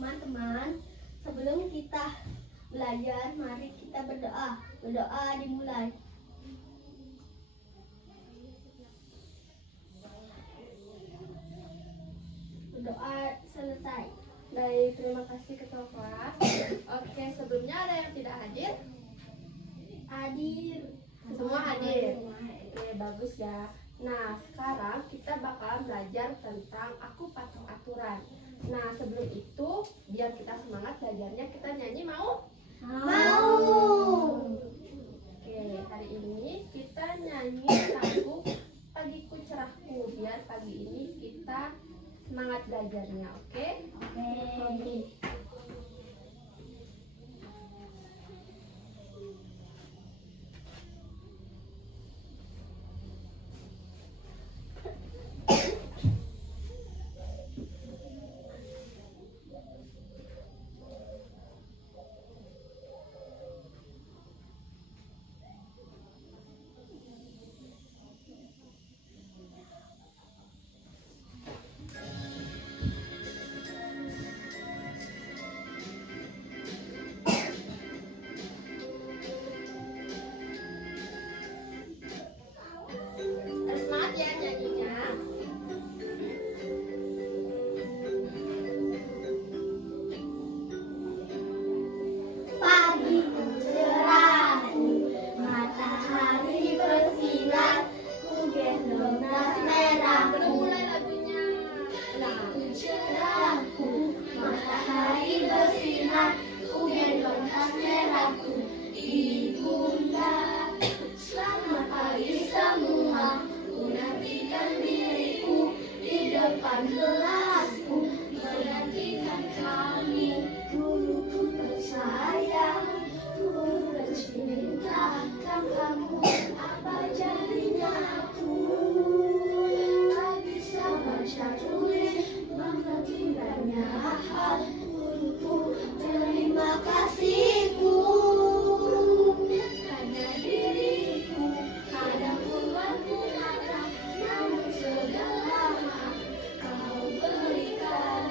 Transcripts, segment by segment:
Teman-teman, sebelum kita belajar, mari kita berdoa. Berdoa dimulai. Berdoa selesai. Baik, terima kasih ketua kelas. Oke, sebelumnya ada yang tidak hadir? Hadir. Semua hadir. Oke, bagus ya. Nah, sekarang kita bakalan belajar tentang aku patuh aturan. Nah, sebelum itu, biar kita semangat belajarnya, kita nyanyi mau? Mau. Oke, hari ini kita nyanyi lagu Pagiku Cerahku. Biar pagi ini kita semangat belajarnya, oke? Oke. Harus semangat ya nyanyinya. Pagi cerahku, matahari bersinar, ku gendong tas Belum merahku. mulai lagunya. Pagi cerahku, matahari bersinar, ku gendong tas merahku di pundak. Selamat pagi semua, ku nantikan diriku di depan kelasku, menantikan kamu, guruku tersayang, guru tercinta. Tanpamu apa jadinya aku? Tak bisa baca tulis, mengerti banyak hal, guruku terima kasihku. Hanya diriku kadang membuatku marah, namun segala maaf kau berikan.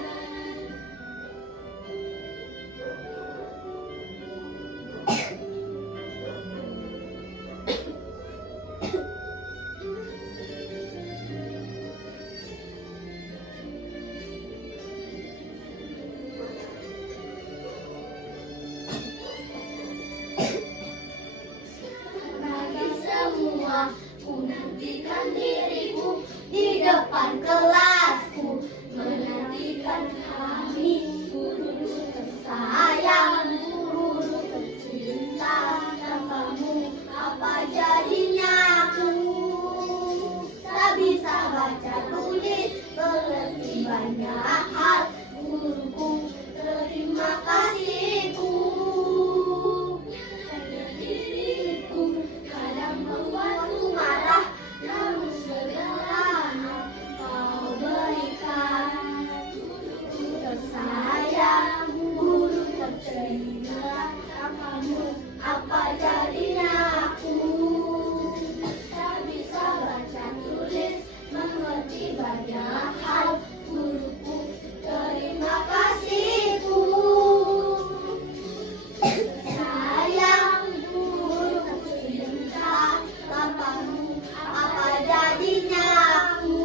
Bagi semua, ku nantikan diriku di depan kelasku, menantikan kami, guru tersayang, guru tercinta. Tanpamu apa jadinya aku? Tak bisa baca tulis, mengerti banyak hal, guruku terima kasihku. Hanya diriku kadang membuatku marah, namun segala hal kau berikan. Guruku tersayang, guru tercinta. Tanpamu apa jadinya aku? Tak bisa baca tulis, mengerti banyak hal, guruku terima kasihku. Sayang, guru tercinta, tanpamu apa jadinya aku?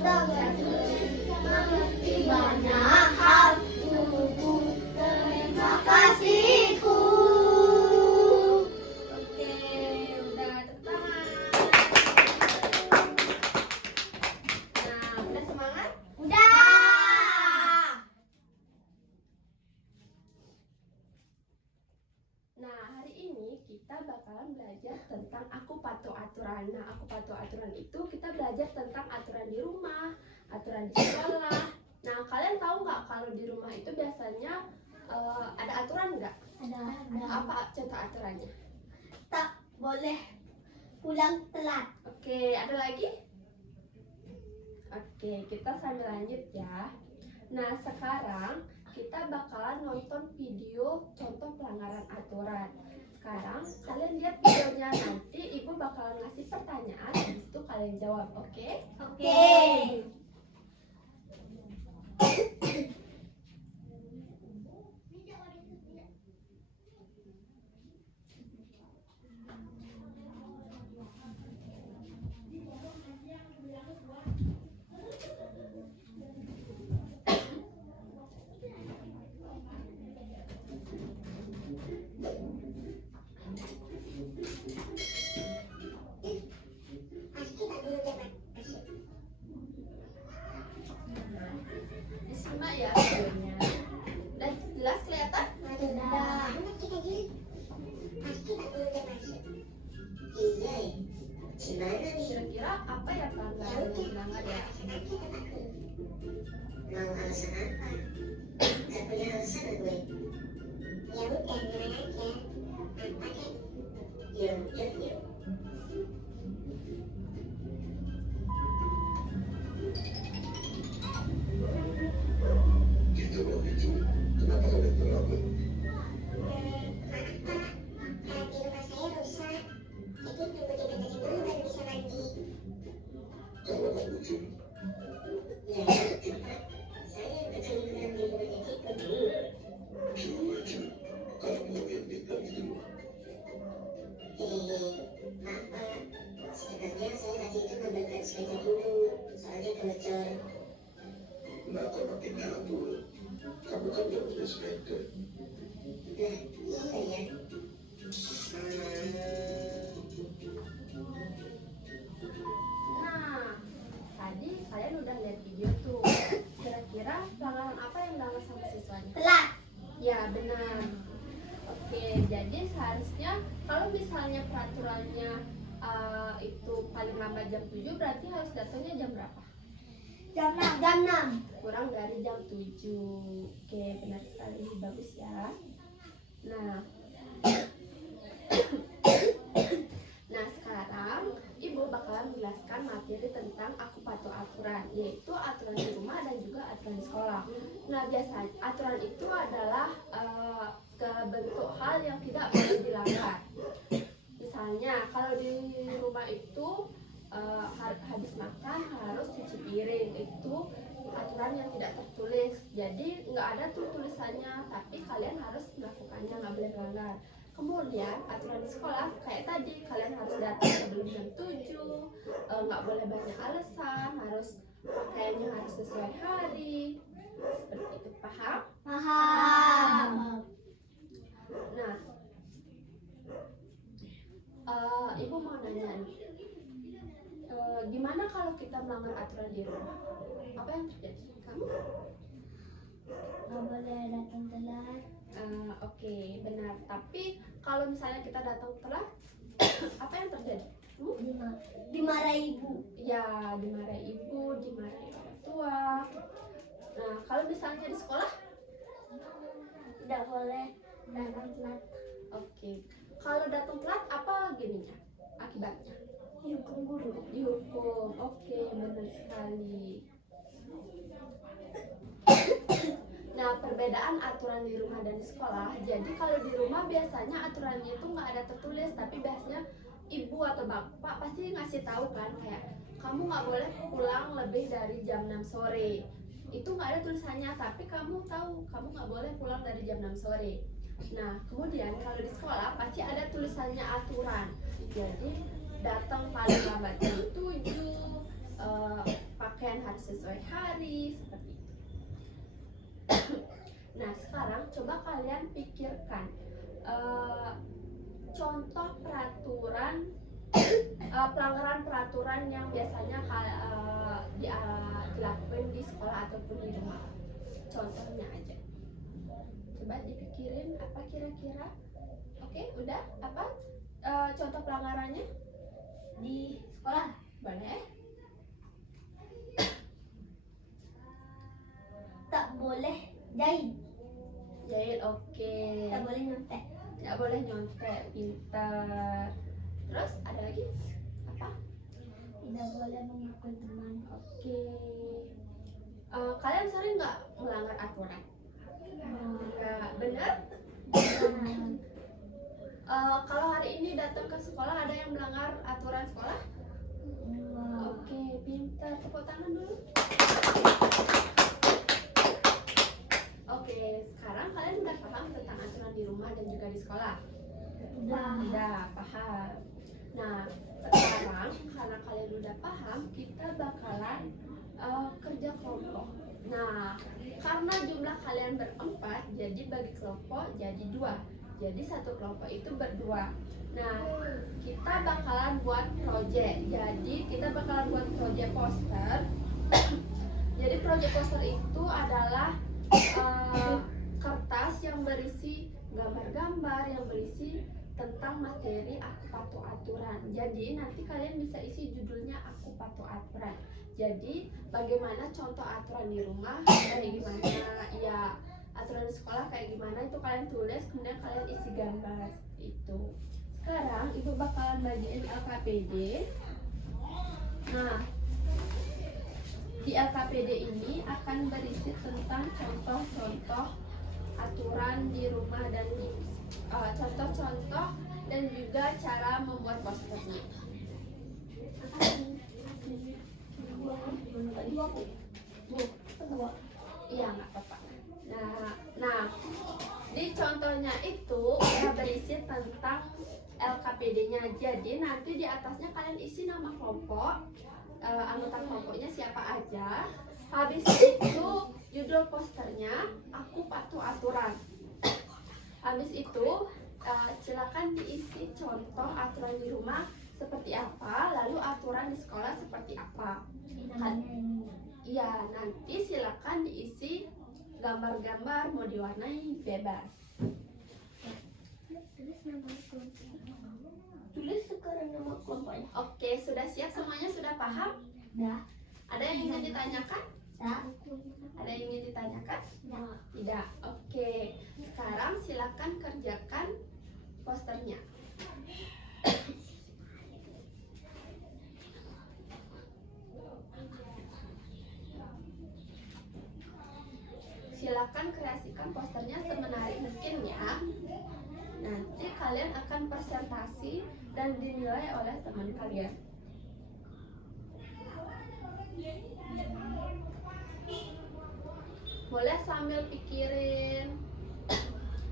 Tak tulis, mengerti banyak hal, guruku terima kasihku. Oke, udah tepuk tangan. Nah, udah semangat? Udah. Nah, hari ini kita bakalan belajar tentang aku patuh aturan. Nah, aku patuh aturan itu kita belajar tentang aturan di rumah, aturan di sekolah. Nah, kalian tahu nggak kalau di rumah itu biasanya ada aturan nggak? Ada. Apa contoh aturannya? Tak boleh pulang telat. Oke, ada lagi? Oke, kita sambil lanjut ya. Nah, sekarang kita bakalan nonton video contoh pelanggaran aturan. Sekarang kalian lihat videonya, nanti ibu bakalan ngasih pertanyaan, habis itu kalian jawab, oke? Oke. kelihatan? Udah. Kira-kira apa ya pelanggaran yang dilanggar ya? Mau alasan apa? Gak punya alasan gue. Ya udah, gimana aja. Apa deh? Yuk. Gitu loh itu. Kenapa kalian terlambat? Maaf pak, alat di rumah saya rusak. Jadi tunggu dibenerin dulu baru bisa mandi. Kalau nggak lucu, Ya, pak. Saya betul-betul di rumahnya Ciko. lucu. Kalau mau yang bilang gitu. Maaf pak. Sebenarnya saya tadi itu ngambil sepeda dulu. Soalnya bocor. Kenapa makin ngabur? Kamu kan udah punya sepeda. Nah, iya ya. Nah, tadi kalian udah lihat video tuh. Kira-kira pelanggaran apa yang dilanggar sama siswanya? Telat. Ya, benar. Oke, jadi seharusnya kalau misalnya peraturannya itu paling lambat jam 7, berarti harus datangnya jam berapa? Jam 6. Jam 6. Kurang dari jam 7. Oke, benar sekali. Bagus ya. Nah, nah sekarang Ibu bakalan menjelaskan materi tentang aku patuh aturan, yaitu aturan di rumah dan juga aturan di sekolah. Nah, biasanya aturan itu adalah bentuk hal yang tidak boleh dilanggar. Misalnya, kalau di rumah itu habis makan harus cuci piring, itu aturan yang tidak tertulis. Jadi nggak ada tuh tulisannya, tapi kalian harus melakukannya, nggak boleh melanggar. Kemudian aturan di sekolah kayak tadi, kalian harus datang sebelum jam 7, nggak boleh banyak alasan, harus pakaiannya harus sesuai hari, seperti itu. Paham? Paham. Nah, Ibu mau nanya nih, gimana kalau kita melanggar aturan di rumah? Apa yang terjadi? Kamu? Nggak boleh datang telat. Oke, benar. Tapi kalau misalnya kita datang telat, apa yang terjadi? Dimarahi ibu. Ya, dimarahi ibu, dimarahi orang tua. Nah, kalau misalnya di sekolah, Tidak boleh datang telat. oke. Kalau datang telat, apa gininya? Akibatnya? Dihukum guru. Dihukum. Oke, benar sekali. Nah, perbedaan aturan di rumah dan di sekolah. Jadi kalau di rumah biasanya aturannya itu nggak ada tertulis, tapi biasanya ibu atau bapak pasti ngasih tahu kan, kayak kamu nggak boleh pulang lebih dari jam 6 sore. Itu nggak ada tulisannya, tapi kamu tahu kamu nggak boleh pulang dari jam 6 sore. Nah, kemudian kalau di sekolah pasti ada tulisannya aturan. Jadi datang paling lambat jam 7, pakaian harus sesuai hari, seperti itu. Nah, sekarang coba kalian pikirkan contoh peraturan, pelanggaran peraturan yang biasanya dilakukan di sekolah ataupun di rumah. Contohnya aja. Coba dipikirin apa kira-kira. Oke, udah? Apa contoh pelanggarannya? Di sekolah Boleh? tak boleh jahit. Jahit, oke. Tak boleh nyontek. Nggak boleh nyontek, pintar. Terus ada lagi? Apa? Tidak boleh memukul teman. Oke. Kalian sering nggak melanggar aturan? Nggak, bener? Kalau hari ini datang ke sekolah ada yang melanggar aturan sekolah? Oke, pintar. Tepuk tangan dulu. Oke, sekarang kalian udah paham tentang aturan di rumah dan juga di sekolah? Udah paham. Nah, sekarang karena kalian udah paham, kita bakalan kerja kelompok. Nah, karena jumlah kalian berempat, jadi bagi kelompok jadi 2. Jadi satu kelompok itu berdua. Nah, kita bakalan buat project. Jadi kita bakalan buat project poster. Jadi project poster itu adalah kertas yang berisi gambar-gambar, yang berisi tentang materi aku patuh aturan. Jadi nanti kalian bisa isi judulnya aku patuh aturan. Jadi bagaimana contoh aturan di rumah, kayak gimana ya, aturan di sekolah kayak gimana, itu kalian tulis, kemudian kalian isi gambar itu. Sekarang ibu bakalan bagiin LKPD. Nah, di LKPD ini akan berisi tentang contoh-contoh aturan di rumah dan contoh-contoh dan juga cara membuat posternya. Iya, nggak apa-apa. Nah, di contohnya itu ya berisi tentang LKPD-nya. Jadi nanti di atasnya kalian isi nama kelompok, anggota kelompoknya siapa aja. Habis itu judul posternya aku patuh aturan. Habis itu silakan diisi contoh aturan di rumah seperti apa, lalu aturan di sekolah seperti apa. Iya, nanti silakan diisi gambar-gambar, mau diwarnai bebas. Tulis sekarang nama kelompoknya. Oke, sudah siap semuanya, sudah paham? Dah. Ada yang ingin ditanyakan? Dah. Ada yang ingin ditanyakan? Dah. Tidak. Oke, sekarang silakan kerjakan posternya. Silakan kreasikan posternya semenarik mungkin ya. Nanti kalian akan presentasi dan dinilai oleh teman kalian. Boleh sambil pikirin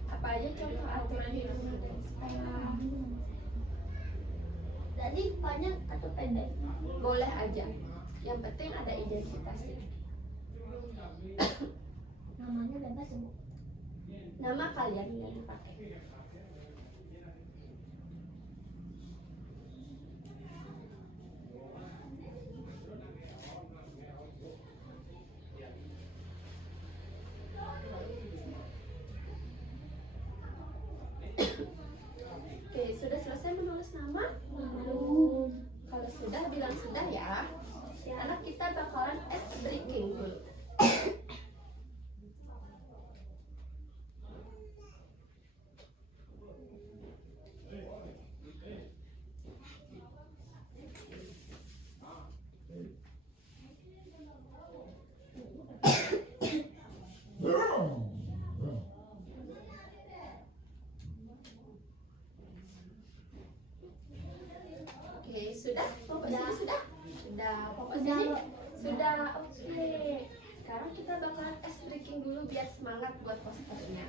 apa aja contoh aturan di rumah dan sekolah. Jadi panjang atau pendek? Boleh aja. Yang penting ada identitasnya. Namanya bebas ya, Bu? Nama kalian yang dipakai. Oke, sudah selesai menulis nama? Kalau sudah, bilang sudah ya. Karena kita bakalan ice breaking dulu. Oke, sudah? Popok sini sudah? Sudah. Popok sini? Sudah. Oke. Sekarang kita bakalan ice breaking dulu biar semangat buat posternya.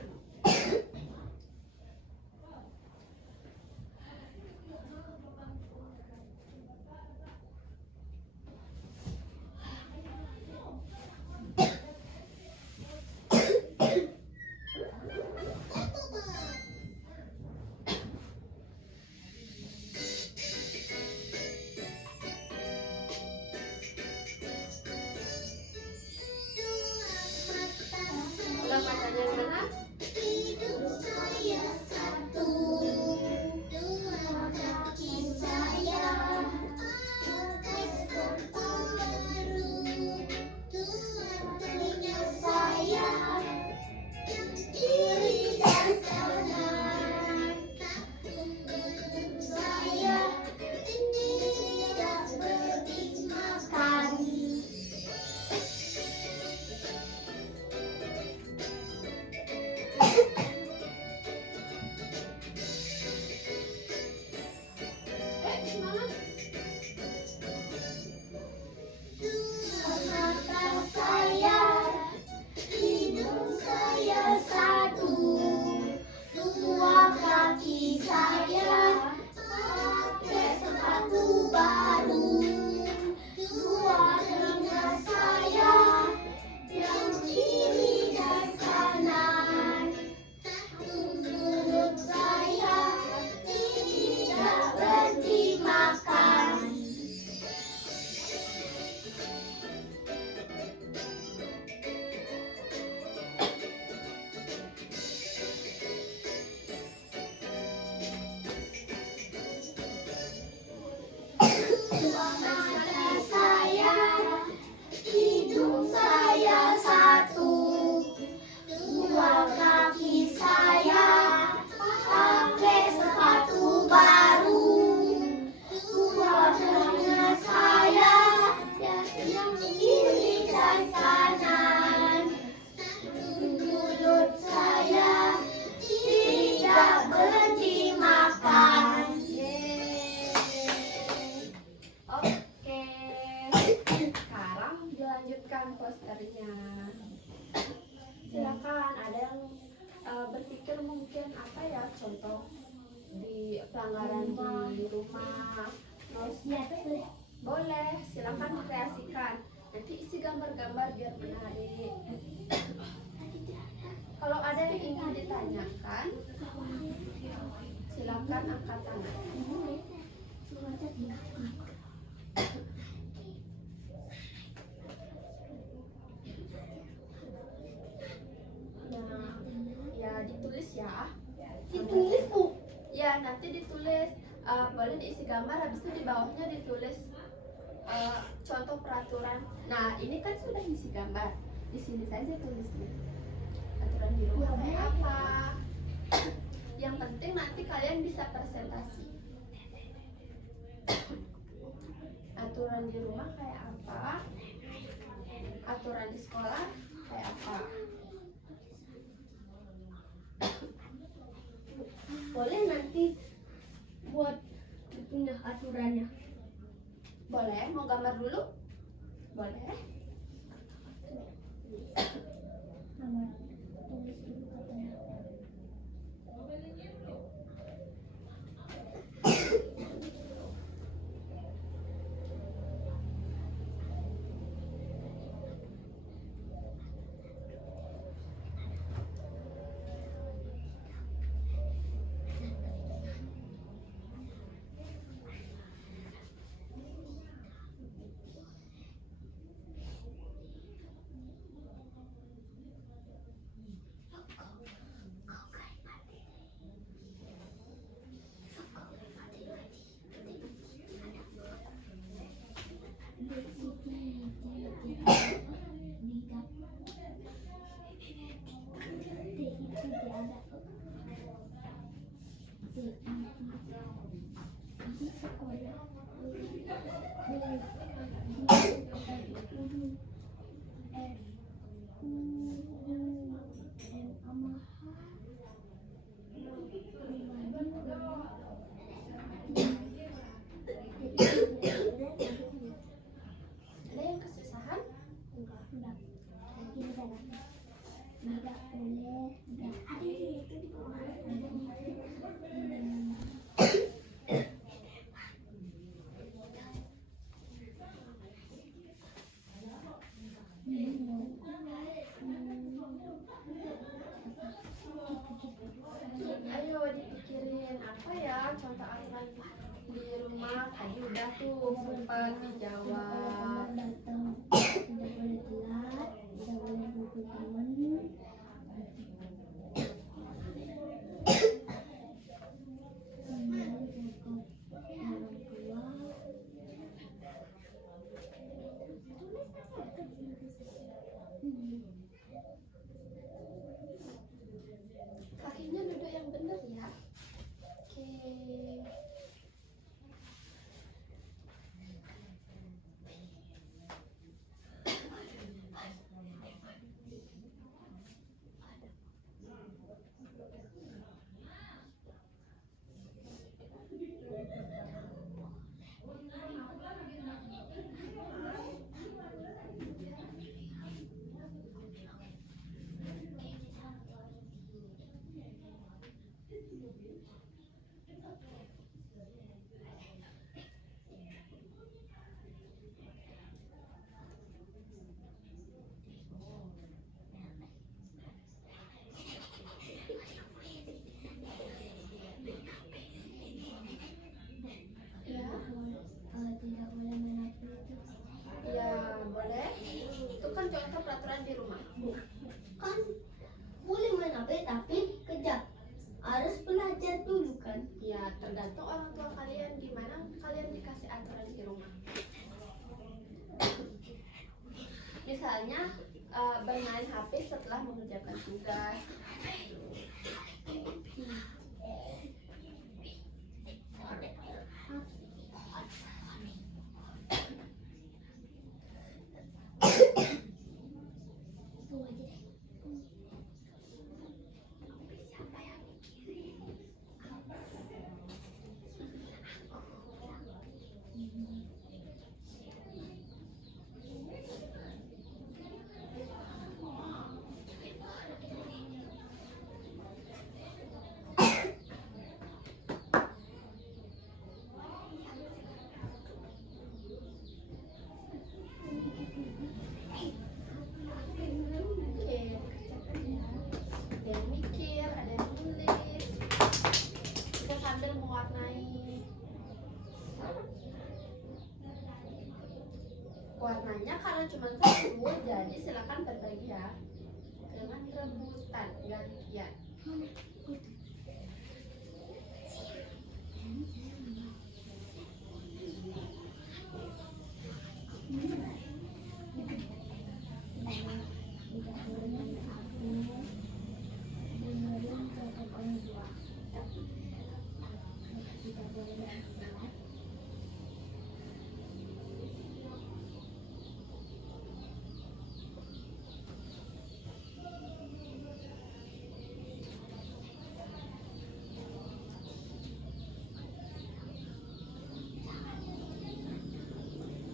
Udah matanya yang mana? kiri dan kanan. Mulut saya tidak berhenti makan. Oke, sekarang dilanjutkan posternya. Silakan, ada yang berpikir mungkin apa ya contoh di pelanggaran di rumah. Terus boleh, silakan dikreasikan. Nanti isi gambar-gambar biar menarik. Kalau ada yang ingin ditanyakan, silakan angkat tangan. Nah, ya ditulis ya. Ditulis Bu. Ya, nanti ditulis. Boleh diisi gambar, habis itu di bawahnya ditulis contoh peraturan. Nah, ini kan sudah isi gambar. Di sini saja tulisnya. Aturan di rumah kayak apa? Yang penting nanti kalian bisa presentasi. Aturan di rumah kayak apa? Aturan di sekolah kayak apa? Boleh nanti buat punya aturannya. Boleh, mau gambar dulu? Boleh. Nama tulis dulu katanya. Ada yang kesusahan? Ayo dipikirin apa ya contoh aturan di rumah. Tadi udah tuh sempat dijawab. Tidak boleh telat, tidak boleh pukul teman. Kakinya duduk yang benar ya. Oke. Tidak boleh main HP itu. Ya, boleh. Itu kan contoh peraturan di rumah. Kan boleh main HP tapi kejap. Harus belajar dulu kan. Ya, tergantung orang tua kalian gimana kalian dikasih aturan di rumah. Misalnya bermain HP setelah mengerjakan tugas. cuma satu, jadi silakan berbagi ya. Dengan rebutan gantian.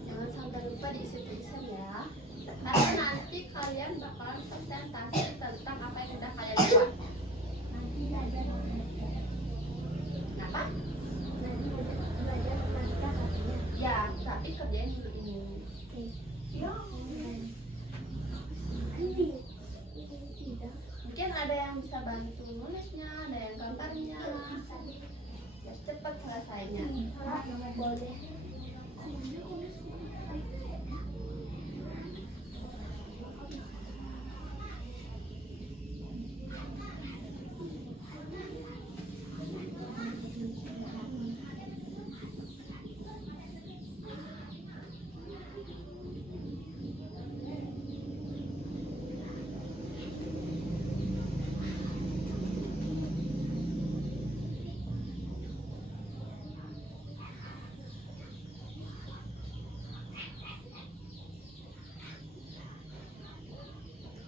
Jangan sampai lupa diisi tulisan ya. Karena nanti kalian bakalan presentasi tentang apa yang udah kalian buat. Nanti belajar matematika. Kenapa? Nanti belajar matematika katanya. Ya, tapi kerjain dulu ini. Ya. Ini tidak. Mungkin ada yang bisa bantu nulisnya, ada yang gambarnya. Biar cepat selesainya. Boleh.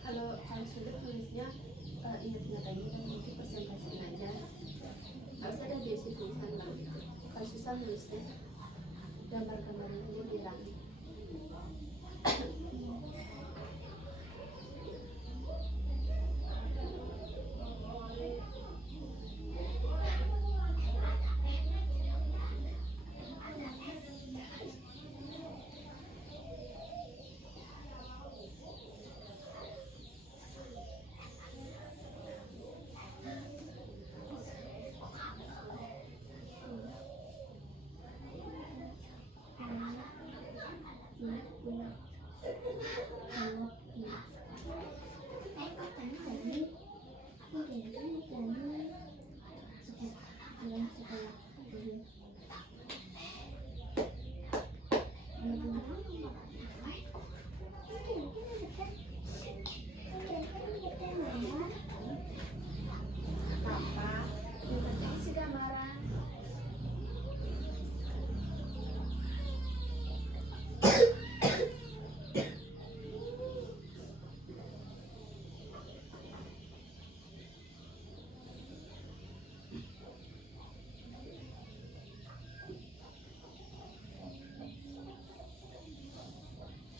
Kalau sudah tulisnya ingat-ingat aja kan nanti presentasiin aja. Harus ada diisi tulisan lah. Kalau susah nulisnya gambar-gambarnya aja bilang. Apa? Yang penting isi gambaran.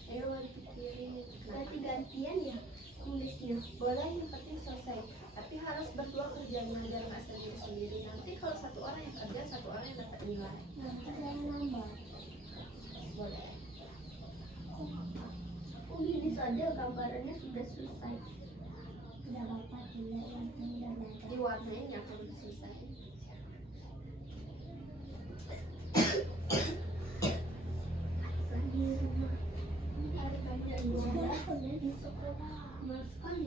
Ayo mari pikirin. Berarti gantian ya nulisnya. Boleh, yang penting selesai. Tapi harus berdua kerjanya, biar nggak sendiri-sendiri. Nanti kalau satu orang yang kerja, satu orang yang dapat nilai. Nanti saya nambah. Boleh. Oh gini saja gambarannya sudah selesai. Tidak apa-apa tidak udah belajar. Diwarnain ya kalau udah selesai. Kan di rumah. Hari banyak di sekolah. Di sekolah. Mas kan.